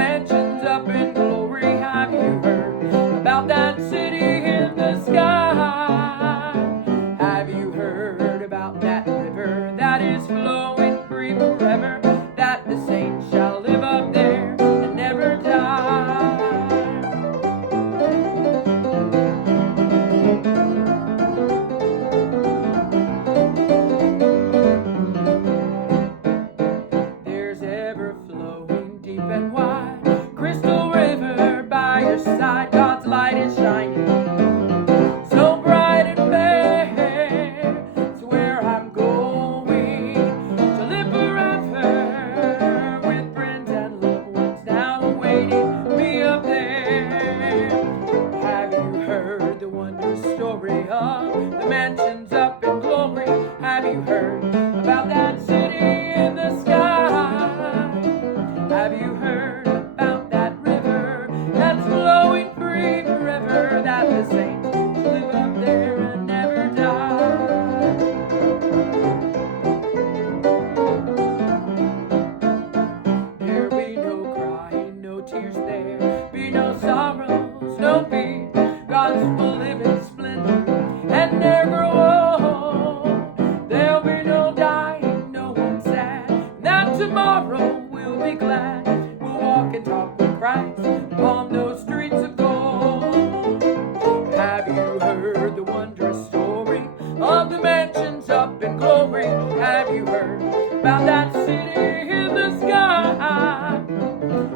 mansions up in glory. Have you heard about that city in the sky? Have you heard about that river that is flowing free forever? That the saints shall live up there and never die. There's ever flowing deep and wide, crystal river by your side. God's light is shining so bright and fair. It's where I'm going to live forever with friends and loved ones now awaiting me up there. Have you heard the wondrous story of the mansions up in glory? Have you heard about that city in the sky? Have you heard about that river that's flowing free forever? That the saints live up there and never die. There'll be no crying, no tears there, be no sorrows, no fear. God's will live in splendor and never old. There'll be no dying, no one sad. That tomorrow we'll be glad. We'll walk and talk with Christ upon those streets of gold. Have you heard the wondrous story of the mansions up in glory? Have you heard about that city in the sky?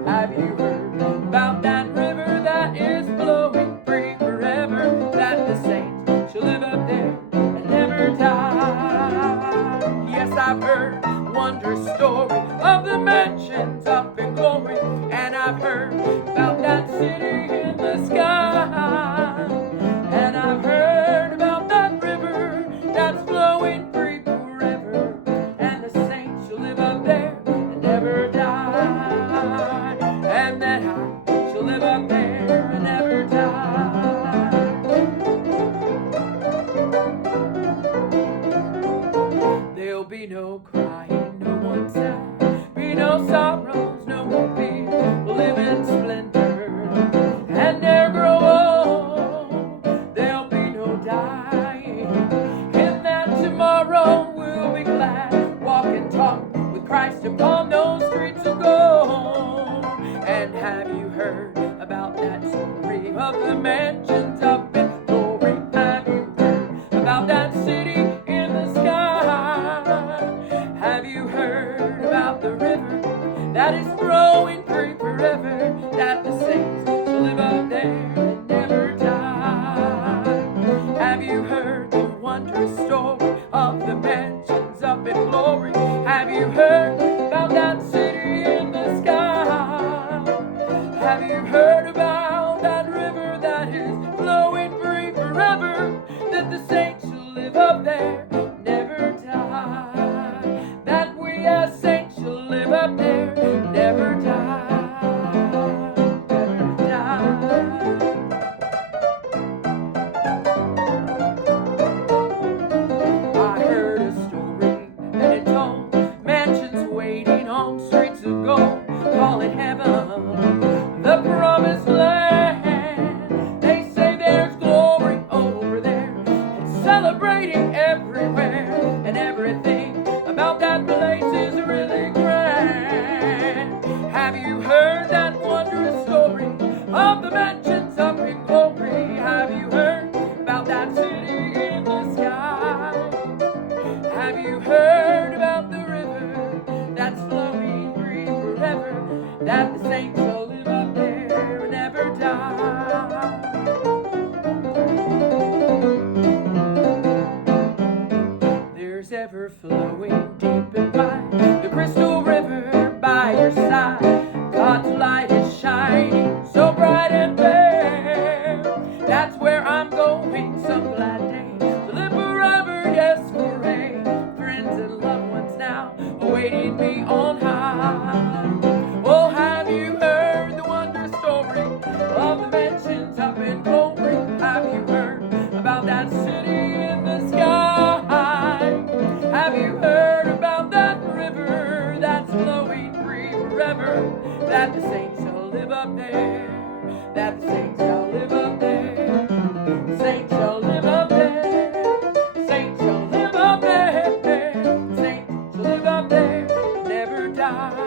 Have you heard about that river that is flowing free forever? That the saints shall live up there and never die. Yes, I've heard the wondrous story of the mansions up in glory, and I've heard about that city in the sky, and I've heard about that river that's flowing free forever, and the saints shall live up there and never die, and that I shall live up there and never die. There'll be no crying, no one sad, be no sorrows, no more fear. We'll live in splendor and never grow old. There'll be no dying, in that tomorrow we'll be glad. Walk and talk with Christ upon those streets of gold. And have you heard about that story of the mansions up in glory? Have you heard about that city in the sky? Have you heard about the river that is flowing free forever? That the saints shall live up there and never die. Have you heard the wondrous story of the mansions up in glory? Have you heard about that city in the sky? Have you heard about that river that is flowing free forever? That the saints shall live up there, never die. That we as saints shall live up there, never die, never die. I heard a story and it told mansions waiting on streets of gold. Call it heaven, the promised land. They say there's glory over there and celebrating everywhere, and everything about that place is really grand. Have you heard that wondrous story of the mansions up in glory? Have you heard about that city in the sky? Have you heard about the river that's flowing free forever? That the saints shall live up there and never die. There's ever flowing deep and wide, the crystal river by your side. God's light is shining so bright and fair. That's where I'm going some glad day to live forever, yes, hooray. Friends and loved ones now awaiting me on high. Oh, have you heard the wondrous story of the mansions up in glory? Have you heard about that city in the sky? Have you heard about that river that's flowing free forever? That the saints shall live up there. That the saints shall live up there. The saints shall live up there. The saints shall live up there. The saints shall live up there and never die.